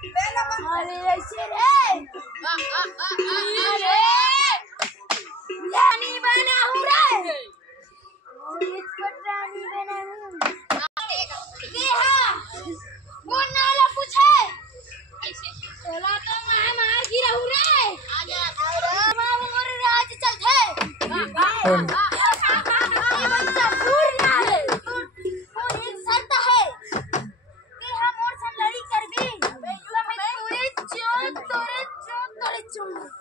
अरे ऐसे रे अरे रानी बना हूँ रे रानी बना हूँ कौन नाला पूछे चला तो मार गिरा हूँ रे माँ मोर राज चलते ये बच्चा दूर ना है और एक शर्त है कि हम और संग लड़ी कर भी तोरे चोट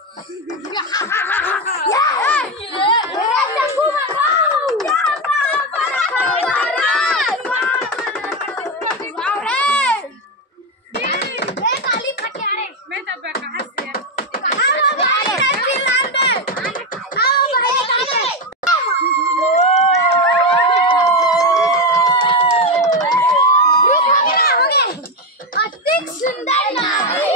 सुंदर